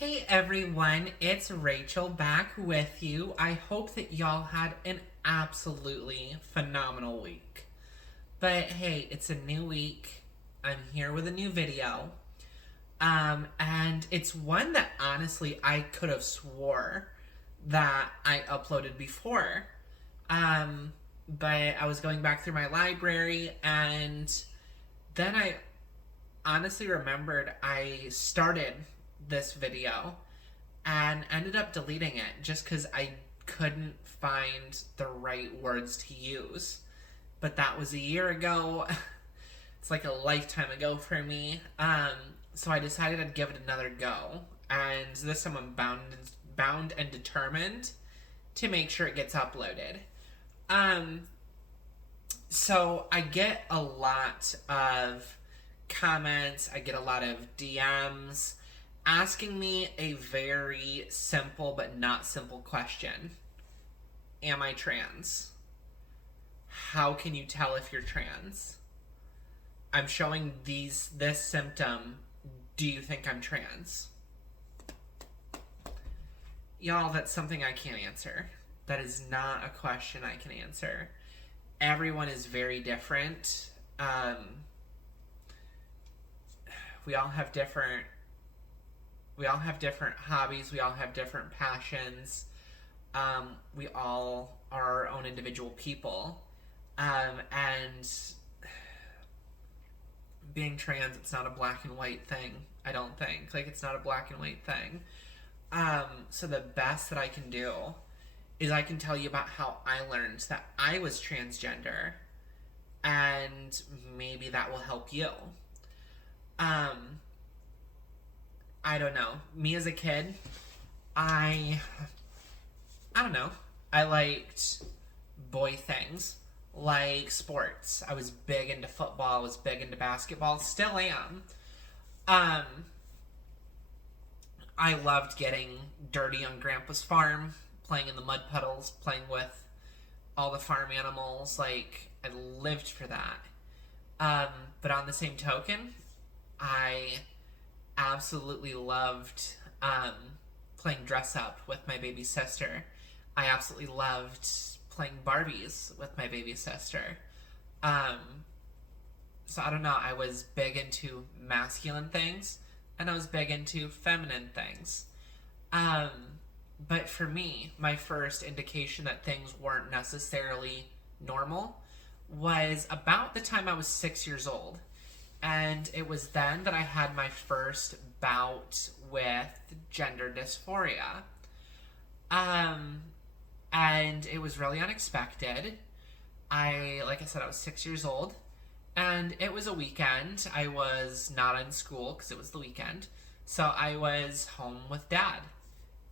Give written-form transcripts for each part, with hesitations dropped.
Hey everyone, it's Rachel back with you. I hope that y'all had an absolutely phenomenal week. But hey, it's a new week. I'm here with a new video. And it's one that honestly I could have swore that I uploaded before. Um, but I was going back through my library and then I honestly remembered I started this video and ended up deleting it just because I couldn't find the right words to use. But that was a year ago. It's like a lifetime ago for me. So I decided I'd give it another go. And this time I'm bound and determined to make sure it gets uploaded. Um, so I get a lot of comments, I get a lot of DMs asking me a very simple but not simple question. Am I trans? How can you tell if you're trans? I'm showing this symptom. Do you think I'm trans? Y'all, that's something I can't answer. That is not a question I can answer. Everyone is very different. We all have different hobbies. We all have different passions. We all are our own individual people. And being trans, it's not a black and white thing. I don't think. Like, it's not a black and white thing. So the best that I can do is I can tell you about how I learned that I was transgender, and maybe that will help you. I don't know. Me as a kid, I don't know. I liked boy things, like sports. I was big into football. I was big into basketball. Still am. Um, I loved getting dirty on Grandpa's farm, playing in the mud puddles, playing with all the farm animals. Like, I lived for that. Um, but on the same token, I absolutely loved playing dress up with my baby sister. I absolutely loved playing Barbies with my baby sister. Um, so I don't know, I was big into masculine things and I was big into feminine things. Um, but for me, my first indication that things weren't necessarily normal was about the time I was 6 years old. And it was then that I had my first bout with gender dysphoria. Um, and it was really unexpected. Like I said, I was 6 years old. And it was a weekend. I was not in school because it was the weekend. So I was home with Dad.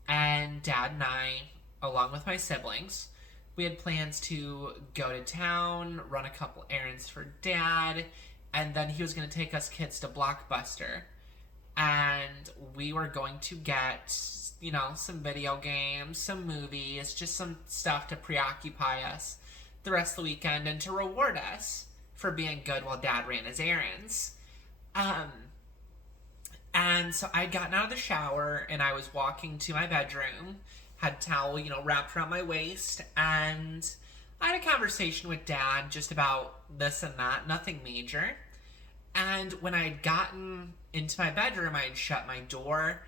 And Dad and I, along with my siblings, we had plans to go to town, run a couple errands for Dad, and then he was going to take us kids to Blockbuster. And we were going to get, some video games, some movies, just some stuff to preoccupy us the rest of the weekend and to reward us for being good while Dad ran his errands. And so I'd gotten out of the shower and I was walking to my bedroom, had a towel, wrapped around my waist, and I had a conversation with Dad just about this and that, nothing major. And when I had gotten into my bedroom, I had shut my door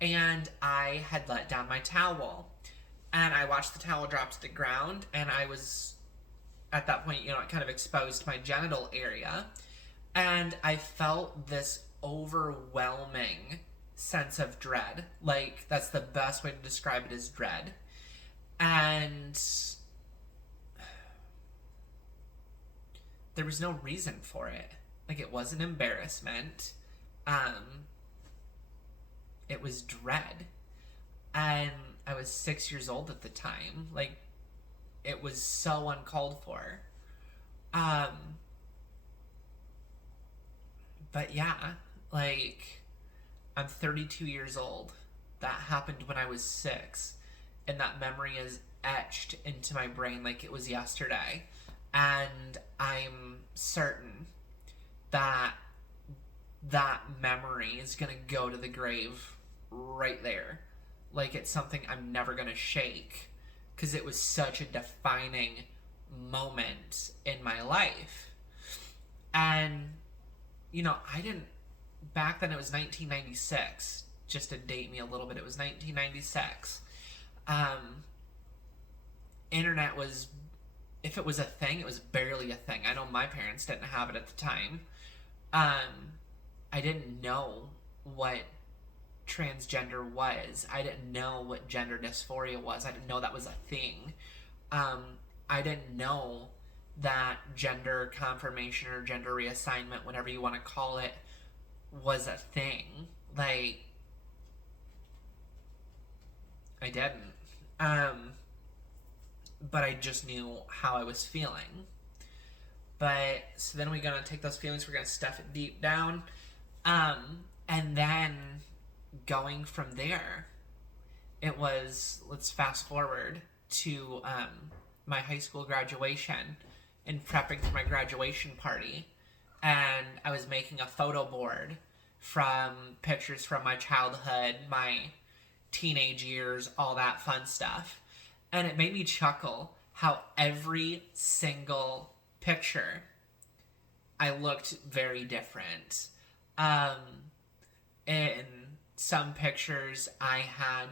and I had let down my towel. And I watched the towel drop to the ground, and I was, at that point, it kind of exposed my genital area. And I felt this overwhelming sense of dread. Like, that's the best way to describe it, is dread. And there was no reason for it. Like, it wasn't embarrassment. It was dread. And I was 6 years old at the time. Like, it was so uncalled for. But yeah, like, I'm 32 years old. That happened when I was 6. And that memory is etched into my brain like it was yesterday. And I'm certain that that memory is going to go to the grave right there. Like it's something I'm never going to shake because it was such a defining moment in my life. And, I didn't, back then it was 1996, just to date me a little bit, it was 1996. Um, Internet was, if it was a thing, it was barely a thing. I know my parents didn't have it at the time. I didn't know what transgender was. I didn't know what gender dysphoria was. I didn't know that was a thing. Um, I didn't know that gender confirmation or gender reassignment, whatever you want to call it, was a thing. Like, I didn't. But I just knew how I was feeling. But, so then we're going to take those feelings, we're going to stuff it deep down. And then going from there, it was, let's fast forward to my high school graduation and prepping for my graduation party. And I was making a photo board from pictures from my childhood, my teenage years, all that fun stuff. And it made me chuckle how every single picture I looked very different. In some pictures I had,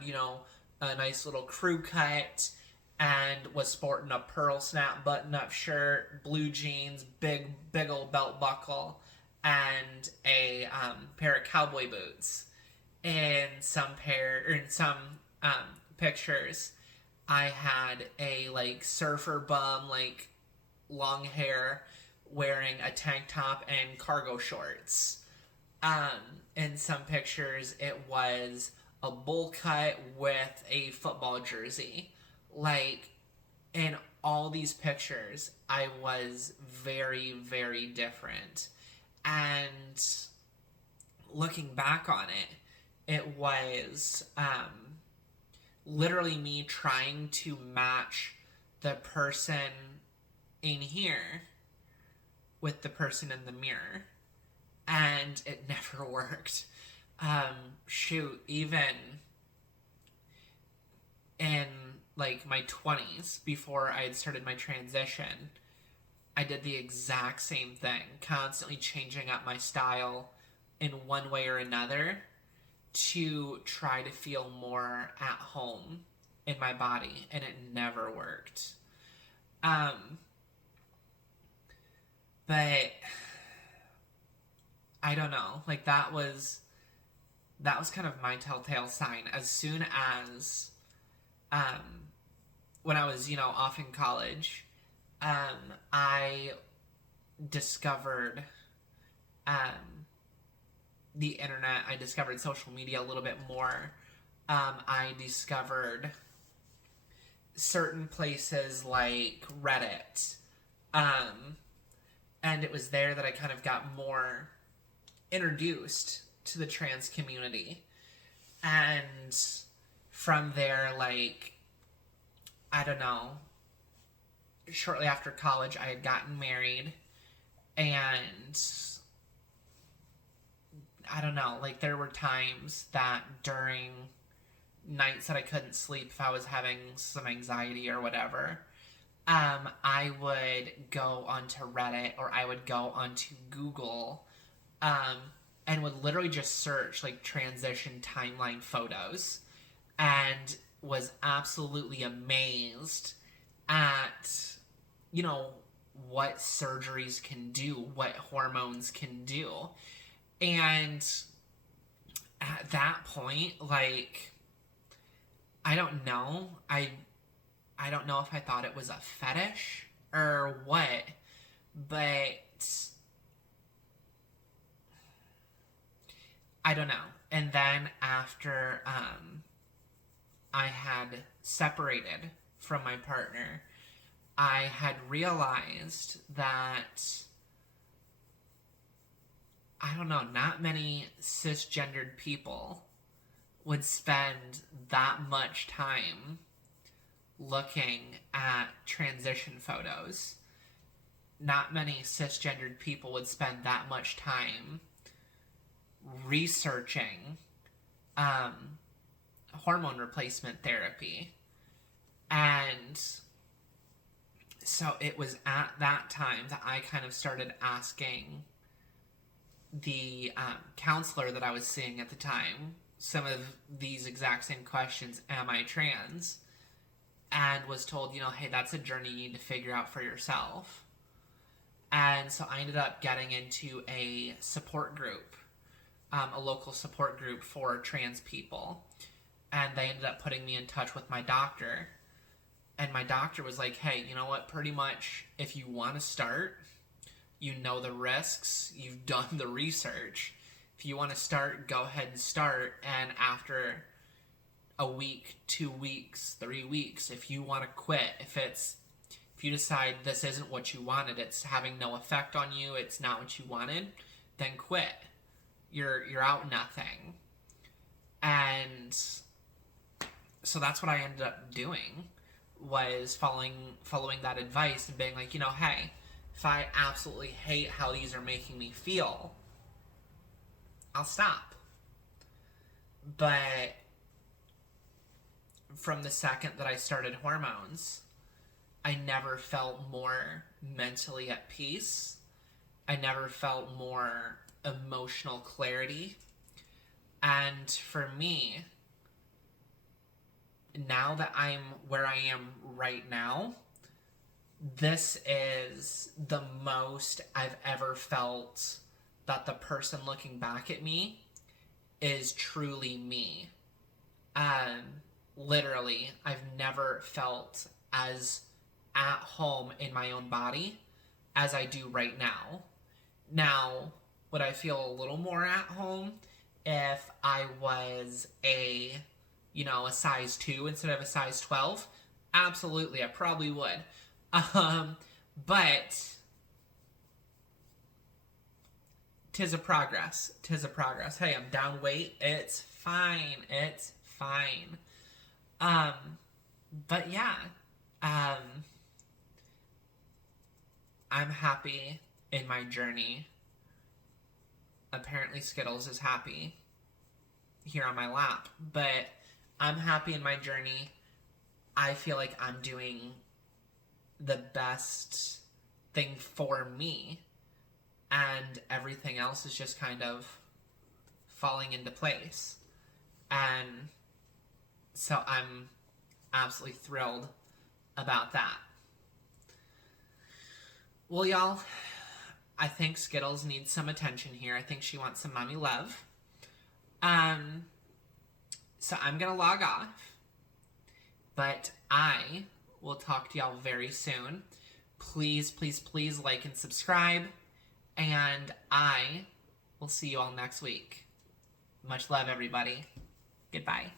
a nice little crew cut and was sporting a pearl snap button-up shirt, blue jeans, big old belt buckle, and a pair of cowboy boots. In some pictures, I had a surfer bum, long hair, wearing a tank top and cargo shorts. In some pictures, it was a bowl cut with a football jersey. In all these pictures, I was very, very different. And looking back on it, it was literally me trying to match the person in here with the person in the mirror. And it never worked. Even in my 20s, before I had started my transition, I did the exact same thing, constantly changing up my style in one way or another to try to feel more at home in my body, and it never worked. But I don't know, that was kind of my telltale sign. As soon as when I was off in college, I discovered the internet. I discovered social media a little bit more. I discovered certain places like Reddit, and it was there that I kind of got more introduced to the trans community. And from there, I don't know, shortly after college, I had gotten married, and I don't know, there were times that during nights that I couldn't sleep, if I was having some anxiety or whatever, I would go onto Reddit, or I would go onto Google, and would literally just search transition timeline photos, and was absolutely amazed at what surgeries can do, what hormones can do. And at that point, I don't know, I don't know if I thought it was a fetish or what, but I don't know. And then after I had separated from my partner, I had realized that, I don't know, not many cisgendered people would spend that much time looking at transition photos. Not many cisgendered people would spend that much time researching um, hormone replacement therapy. And so it was at that time that I kind of started asking the counselor that I was seeing at the time some of these exact same questions. Am I trans? And was told, hey, that's a journey you need to figure out for yourself. And so I ended up getting into a support group, a local support group for trans people. And they ended up putting me in touch with my doctor. And my doctor was like, hey, you know what? Pretty much, if you want to start, you know the risks, you've done the research. If you want to start, go ahead and start. And after a week, 2 weeks, 3 weeks, if you want to quit, if you decide this isn't what you wanted, it's having no effect on you, it's not what you wanted, then quit. You're out nothing. And so that's what I ended up doing, was following that advice and being like, hey, if I absolutely hate how these are making me feel, I'll stop. But from the second that I started hormones, I never felt more mentally at peace. I never felt more emotional clarity. And for me, now that I'm where I am right now, this is the most I've ever felt that the person looking back at me is truly me. Literally, I've never felt as at home in my own body as I do right now. Now, would I feel a little more at home if I was a size 2 instead of a size 12? Absolutely, I probably would. But tis a progress. Hey, I'm down weight. It's fine. But yeah, I'm happy in my journey. Apparently Skittles is happy here on my lap, but I'm happy in my journey. I feel like I'm doing the best thing for me, and everything else is just kind of falling into place. And so I'm absolutely thrilled about that. Well, y'all, I think Skittles needs some attention here. I think she wants some mommy love. So I'm gonna log off, but I will talk to y'all very soon. Please, please, please like and subscribe, and I will see you all next week. Much love, everybody. Goodbye.